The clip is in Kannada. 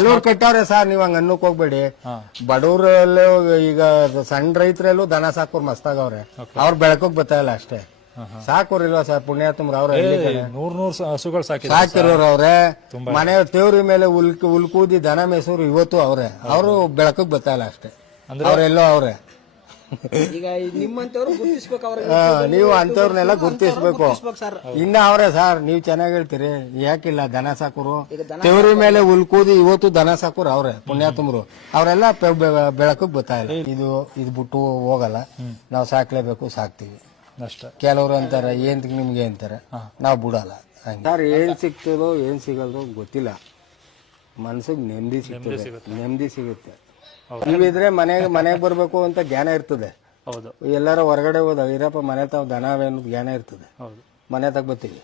ಕೆಲವ್ರು ಕೆಟ್ಟವ್ರೆ ಸರ್ ನೀವ್ ಹಂಗ ಅನ್ನಕ್ ಹೋಗ್ಬೇಡಿ. ಬಡವ್ರಲ್ಲೂ ಈಗ ಸಣ್ಣ ರೈತರಲ್ಲೂ ದನ ಸಾಕೋರ್ ಮಸ್ತಾಗವ್ರೆ ಅವ್ರ. ಬೆಳಕೋಗ್ ಬರ್ತಾ ಇಲ್ಲ ಅಷ್ಟೇ. ಸಾಕೋರಿಲ್ವಾ ಸರ್ ಪುಣ್ಯಾತ್ಮರು ಅವ್ರ ನೂರ್ ನೂರ್ ಹಸುಗಳು ಸಾಕಿರೋರು ಅವ್ರೆ. ಮನೆ ತೇವ್ರಿ ಮೇಲೆ ಉಲ್ಕ ಉಲ್ಕೂದಿ ದನ ಮೇಸೂರು ಇವತ್ತು ಅವ್ರೆ. ಅವರು ಬೆಳಕಕ್ ಬರ್ತಾ ಇಲ್ಲ ಅಷ್ಟೇ. ಅವ್ರೆಲ್ಲೋ ಅವ್ರೆ. ಈಗ ನಿಮ್ಮಂತವ್ರು ಗುರುತಿಸ್ಬೇಕು ಅವ್ರ ಆ, ನೀವು ಅಂತವ್ರನ್ನೆಲ್ಲ ಗುರ್ತಿಸ್ಬೇಕು. ಸರ್. ಇನ್ನ ಅವರೇ ಸರ್ ನೀವು ಚೆನ್ನಾಗಿ ಹೇಳ್ತೀರಿ. ಯಾಕಿಲ್ಲ ದನ ಸಾಕುರು. ತೆವರಿ ಮೇಲೆ ಉಲ್ಕೂದಿ ಇವತ್ತು ದನ ಸಾಕುರು ಅವ್ರೆ ಪುಣ್ಯಾತ್ಮರು ಅವರೆಲ್ಲ ಬೆಳಕು ಬರ್ತಾ ಇಲ್ಲ. ಇದು ಇದು ಬಿಟ್ಟು ಹೋಗಲ್ಲ. ನಾವು ಸಾಕ್ಲೇಬೇಕು ಸಾಕ್ತಿವಿ. ಅಷ್ಟೇ. ಕೆಲವರು ಅಂತಾರೆ ಏನ್ ನಿಮ್ಗೆ ಅಂತಾರೆ. ನಾವು ಬಿಡಲ್ಲ. ಸರ್ ಏನ್ ಸಿಗ್ತದೋ ಏನ್ ಸಿಗಲ್ದೋ ಗೊತ್ತಿಲ್ಲ. ಮನ್ಸಿಗೆ ನೆಮ್ಮದಿ ಸಿಗ್ತದೆ. ನೆಮ್ಮದಿ ಸಿಗುತ್ತೆ. ನೀವಿದ್ರೆ ಮನೆಗೆ ಮನೆಗೆ ಬರ್ಬೇಕು ಅಂತ ಜ್ಞಾನ ಇರ್ತದೆ. ಹೌದು. ಎಲ್ಲಾರ ಹೊರಗಡೆ ಹೋದಾಗ ಇರಪ್ಪ ಮನೆ ತಾವ್ ದನ ಅವೆ ಅನ್ನೋದು ಜ್ಞಾನ ಇರ್ತದೆ. ಹೌದು. ಮನೆ ತಗ ಬರ್ತೀವಿ